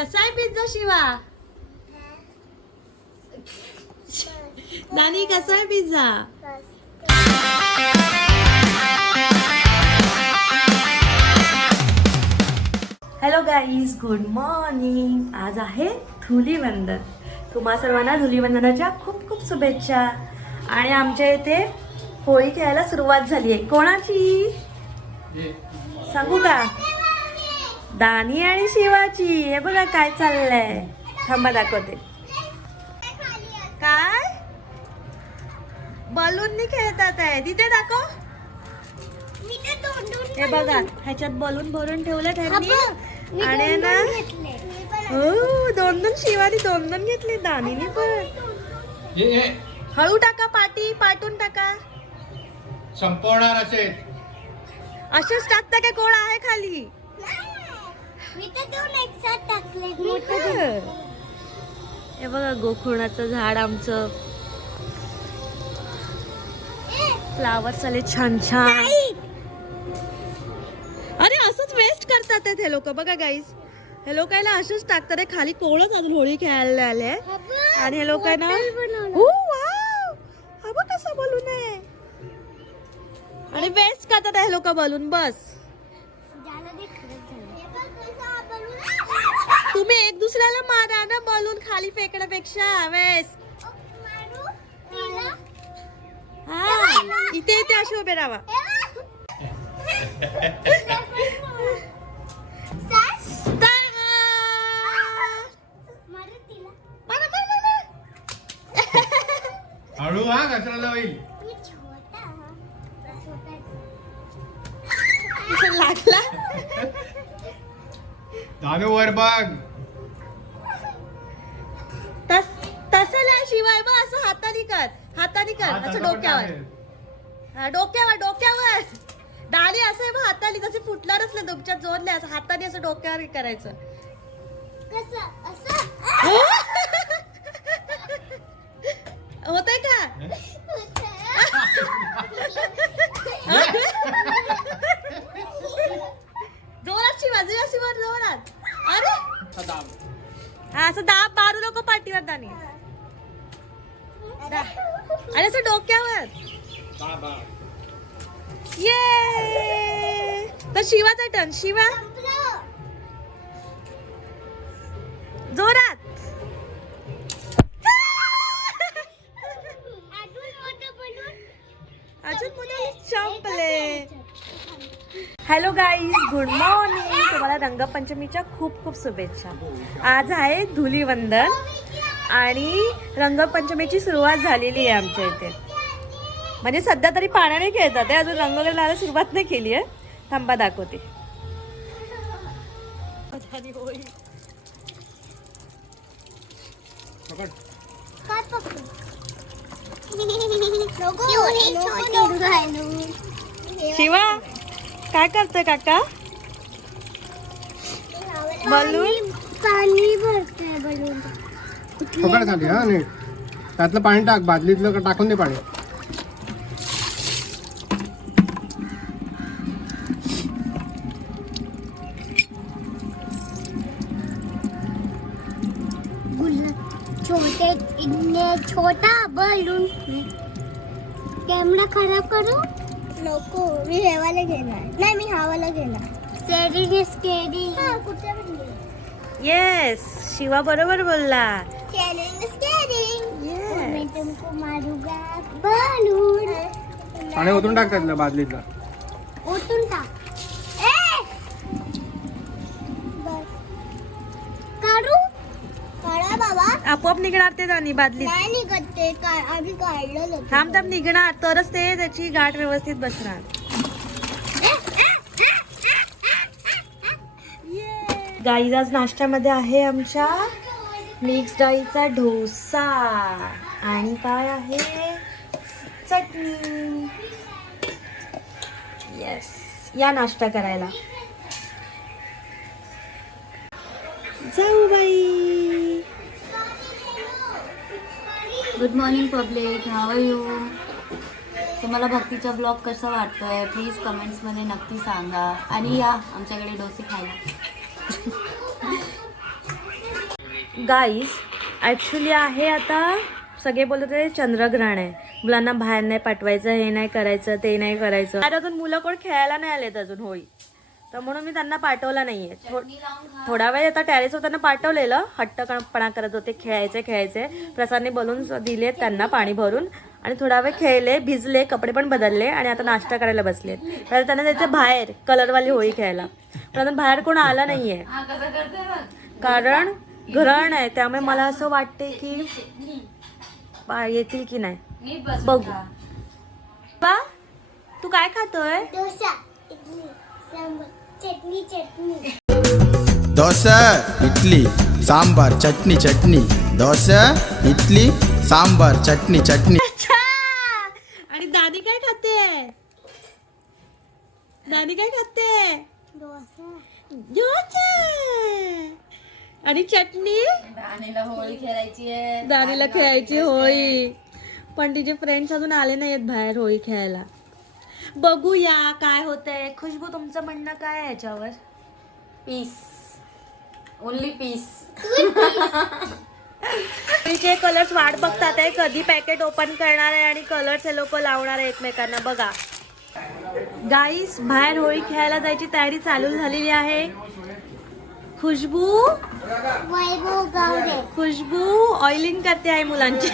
कसा आहे पिझ्झा शिवा? दानी कसा आहे pizza? Hello guys, good morning. आज आहे धुलीवंदन. तुम्हा सर्वांना धुलीवंदनाच्या खूप खूप शुभेच्छा. आणि आमच्या इथे होळी खेळायला सुरुवात झाली आहे. कोणाची सांगू का? दानी आणि शिवाची. हे बघा काय चाललंय. थांबा दाखवते. काय बलूननी खेळतात आहे तिथे, दाखव. हे बघा, ह्याच्यात बलून भरून ठेवले त्यांनी. आणि ना हो, दोन शिवानी दोन घेतले. दानीने पण. हळू टाका, पाटून टाका. संपवणार असेच टाकता काय? कोण आहे खाली? हे बघा गोकुळाचं झाड आमचं. फ्लावर्स आले छान छान. अरे असंच वेस्ट करतात हे लोक. बघा गाईज, हे लोकांना असंच टाकतात आहे खाली. कोणच अजून होळी खेळायला आले. आणि हे लोकांना हा बघ कसा बलून आहे. आणि वेस्ट करतात हे लोक बलून. बस तुम्ही एक दुसऱ्याला मारा ना बलून खाली फेकण्यापेक्षा. वेस्ट. हा, इथे असे उभे राहा. हळू हा, घसरायला होईल. लागला. दानू वर बघ. तसं नाही शिवाय बघ, असं हाताने कर असं डोक्यावर. डोक्यावर दाढी असं आहे बघ. हाताने तसे फुटणारच नाही. तुमच्या जोडले असं हाताने असं डोक्यावर करायचं. होतंय का? जोरात शिवा जोरात. अरे हा, असं दाब मारू नको पाठीवर दानी. अरे असं डोक्यावर. ये तर शिवाचा टर्न. शिवा जोरात. अजून संपले. Hello guys, good morning. तुम्हाला रंगपंचमीच्या खूप खूप शुभेच्छा. आज आहे धुलीवंदन आणि रंगपंचमीची सुरुवात झालेली आहे आमच्या इथे. म्हणजे सध्या तरी पाण्याने खेळतात. अजून रंग वगैरे लावायला सुरुवात नाही केली आहे. थांबा दाखवते. शिवा काय करतोय काका? बलून पाणी भरतोय. बलून पकड खाली. हा नीट. त्यातलं पाणी टाक. बादलीतलं टाकून दे पाणी. छोटा बलून. कॅमेरा खराब करू नको. मी हेवाला घेणार. नाही, मी हवाला घेणार. येस, शिवा बरोबर बोलला. मैं तुमको मारूंगा बलून. पाणी ओतून टाक त्यातलं बादलीतलं. ओतून टाक. काढू काढा बाबा. आपोआप निघणार ते दानी बादलीत. नाही निघत ते. आम्ही काढलं. थांब निघणार तरच ते त्याची गाठ व्यवस्थित बसणार. गाईज, आज नाश्त्यामध्ये आहे आमच्या मिक्स डाळीचा डोसा आणि काय आहे, चटणी. येस, या नाश्ता करायला. जाऊ बाई. Good morning public, how are you? तुम्हाला भक्तीचा ब्लॉग कसा वाटतोय प्लीज कमेंट्समध्ये नक्की सांगा. आणि या आमच्याकडे डोसे खायला. गाईज ॲक्च्युली आहे आता सगळे बोलत होते चंद्रग्रहण आहे, मुलांना बाहेर नाही पाठवायचं, हे नाही करायचं, ते नाही करायचं. अरे अजून मुलं कोण खेळायला नाही आलेत अजून होळी, तर म्हणून मी त्यांना पाठवलं नाहीये. थोडा वेळ आता टेरेसवर त्यांना पाठवलेलं, हट्टपणा करत होते, खेळायचे. प्रसादने बोलून दिले त्यांना पाणी भरून आणि थोडा वेळ खेळले, भिजले, कपडे पण बदलले आणि आता नाश्ता करायला बसलेत. तर त्यांना जायचं बाहेर कलरवाली होळी खेळायला, पण आता बाहेर कोण आला नाहीये कारण ग्रहण आहे. त्यामुळे मला असं वाटते की येतील की नाही बघू. बा तू काय खातोय? डोसा, इडली, सांबार, चटणी चटणी. దోశ ఇడ్లీ సాంబార్ చట్నీ చట్నీ దోశ ఇడ్లీ సాంబార్ చట్నీ చట్నీ. अच्छा. आणि दादी काय खाते? दादी काय खाते? डोसा. डोसा. आणि चटणी दानीला होळी खेळायची आहे. दादीला खेळायची होळी, पण तिचे फ्रेंड्स अजून आले नाहीयेत बाहेर होळी खेळायला. बघूया काय होतंय. खुशबू तुमचं म्हणणं काय आहे याच्यावर? Peace, only peace. होळीचे कलर्स वाट बघतात आहे कधी पॅकेट ओपन करणार आहे आणि कलर्स हे लोक लावणार आहे एकमेकांना. बघा गाईस, बाहेर होळी खेळायला जायची तयारी चालू झालेली आहे. खुशबू वैभव गावडे. खुशबू ऑइलिंग करते आहे मुलांची.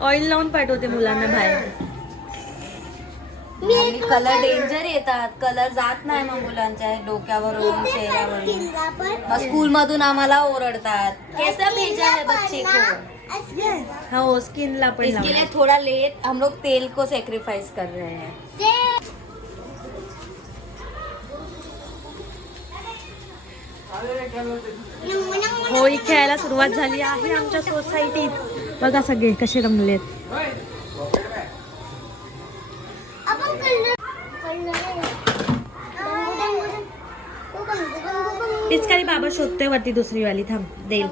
ऑइल लावून पाठवते मुलांना बाहेर. कलर डेंजर येतात, कलर जात नाही मग मुलांच्या डोक्यावरून, चेहऱ्यावरून. किल्ला पण मग स्कूल मधून आम्हाला ओरडतात, कैसा भेजा है बच्चे को. हो स्किनला पण इसके लिए थोड़ा लेट हम लोग तेल को सेक्रीफाइस कर रहे हैं. होळी खेळायला सुरुवात झाली आहे आमच्या सोसायटीत. बघा सगळे कसे रमलेत. आपण कलर पिचकारी बाबा शोधतोय वरती दुसरी वाली, थांब देईल.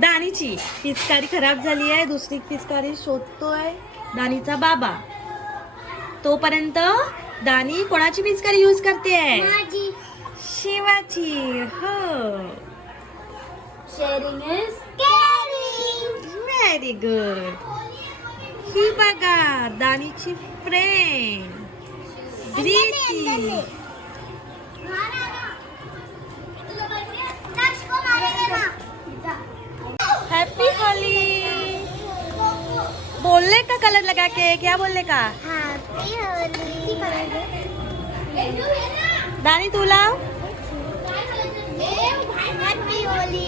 दानीची पिचकारी खराब झाली आहे, दुसरी पिचकारी शोधतोय दानीचा बाबा. तोपर्यंत दानी कोणाची पिचकारी यूज करते? माझी. शिवाची. हो sharing is caring. Very good. ही बघा दानीची फ्रेंड प्रीती. हैप्पी होली. बोलने का कलर लगा के क्या बोलने का? हॅपी होली. दानी तुला हॅपी होली.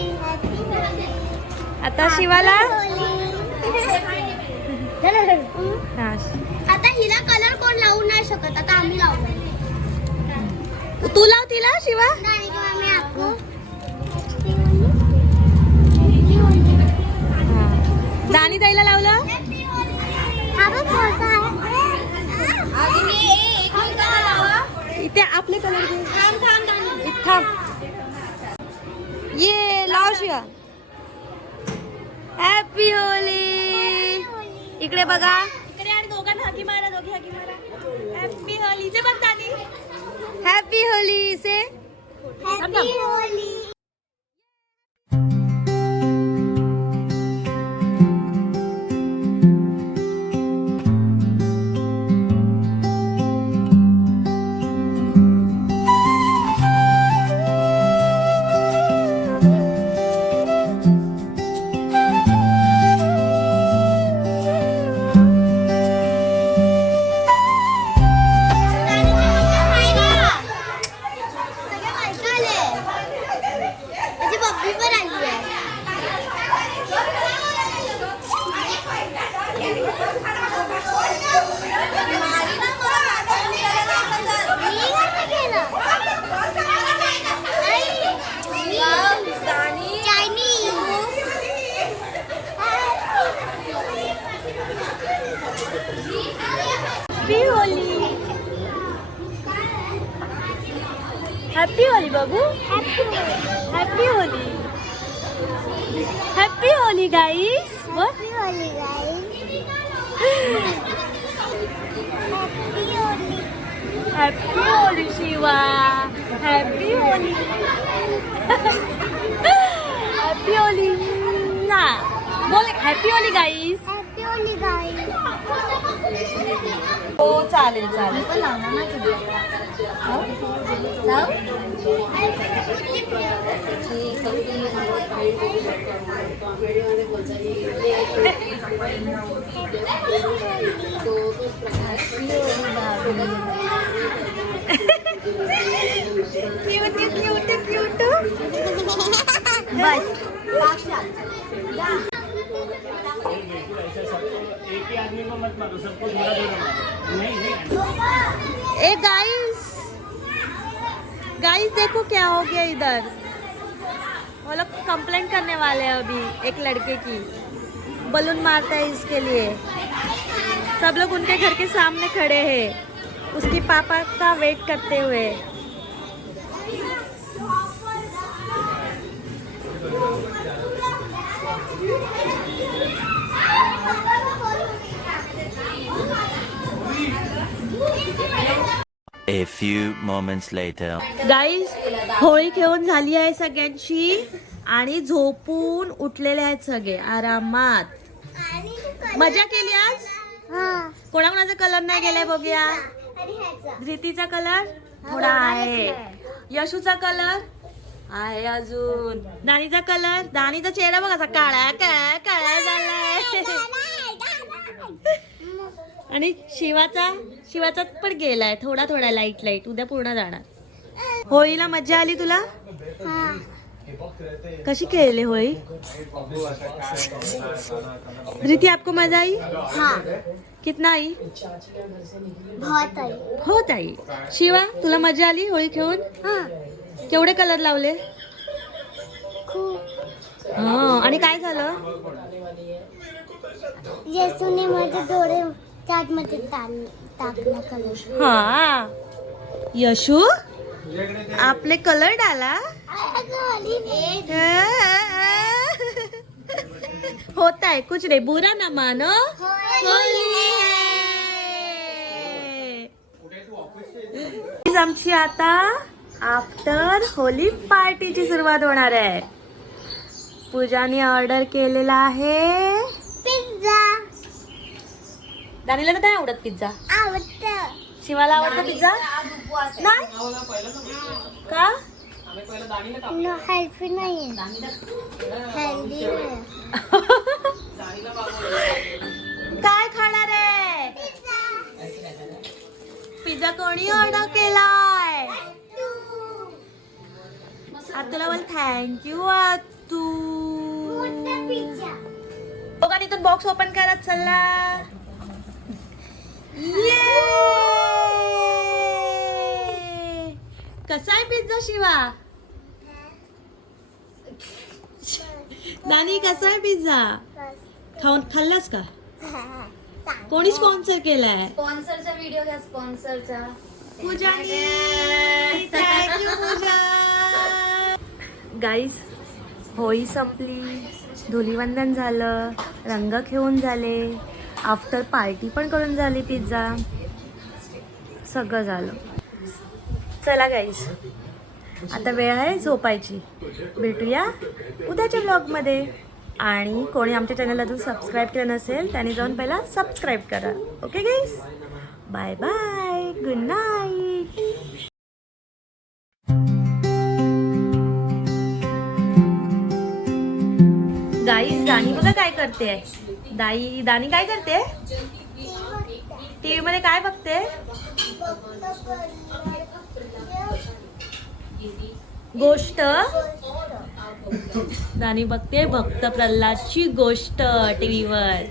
आता शिवाला हा. आता हिला कलर कोण लावू नाही शकत, आता आम्ही लावू. तू लाव तिला शिवा. गाणी किंवा मी आपको दानी ताईला लावलं. हा बघ कसा आहे. इथे आपले कलर घे. थांब. ये लाव शिवा. Happy Holy. इकडे बघा, इकडे आणि दोघांना हाकी मारा, दोघी हाकी मारा. हॅपी होली से बघ दानी. हॅपी होली से. Happy Holi. Happy Holi. Happy Holi बाबू. Happy Holi. Happy Holi guys. Happy Holi guys. Happy Holi. Happy Holi Shiva, happy Holi. Happy Holi ना, बोल happy Holi guys. Happy Holi guys. हो चालेल चालेल. पण लावणार ना तुझी. ए गाइस देखो क्या हो गया इधर. वो लोग कंप्लेंट करने वाले हैं अभी एक लड़के की. बलून मारता है इसके लिए. सब लोग उनके घर के सामने खड़े हैं उसकी पापा का वेट करते हुए. A few moments later. Guys Holi खेळून झाली आहे सगळ्यांची आणि झोपून उठलेले आहेत सगळे आरामात. मजा केली आज. कोणाकोणाचा कलर नाही गेलाय बघूया. धृतीचा कलर थोडा आहे, यशूचा कलर आहे अजून, दानीचा कलर, दानीचा चेहरा बघा असा काळा काळा काळा झालाय. आणि शिवाचा पण गेलाय थोडा थोडा लाईट लाईट. उद्या पूर्ण जाणार. होळीला मजा आली तुला. कशी खेळले होळी. रीति आपको मजा आई. हाँ कितना आई. बहुत आई. हो ताई. शिवा तुला मजा आली होळी खेळून. हाँ केवढे कलर लावले. खूप. हा आणि काय झालं. येसूने माझे डोळे चाट मध्ये टाकला कलर. हा यशू आपले कलर डाला. होता है कुछ नहीं, बुरा ना मानो. होली है. आमची आता आफ्टर होली पार्टीची सुरुवात होणार आहे. पूजाने ऑर्डर केलेला आहे पिझ्झा. दानीला तर नाही आवडत पिझ्झा. आवडतं. शिवाला आवडतं पिझ्झा. नाही का. नो हेल्थी नाही हेल्दी. काय खाणार आहे. पिझ्झा कोणी ऑर्डर केलाय. आतूला बोल थँक्यू आतू. बघा इथून बॉक्स ओपन करत चला. कसा आहे पिझ्झा शिवा. नानी कसा आहे पिझ्झा. खाल्लास का. कोणी स्पॉन्सर केलाय. स्पॉन्सरचा व्हिडिओ घ्या. स्पॉन्सरचा पूजानी. थँक्यू पूजा. गाईस होळी संपली, धुलीवंदन झालं, रंग खेळून झाले, आफ्टर पार्टी पण करून झाली, पिझ्झा सगळं झालं. चला गाईस आता वेळ आहे झोपायची. भेटूया उद्याच्या ब्लॉगमध्ये. आणि कोणी आमच्या चॅनल अजून सबस्क्राईब केलं नसेल त्याने जाऊन पहिला सबस्क्राईब करा. ओके गाईस बाय बाय गुड नाईट. गाईस दानी बघा काय करते. दानी काय करते. टीव्ही मध्ये काय बघते. गोष्ट. दानी बघते भक्त प्रल्हादची गोष्ट टीव्हीवर.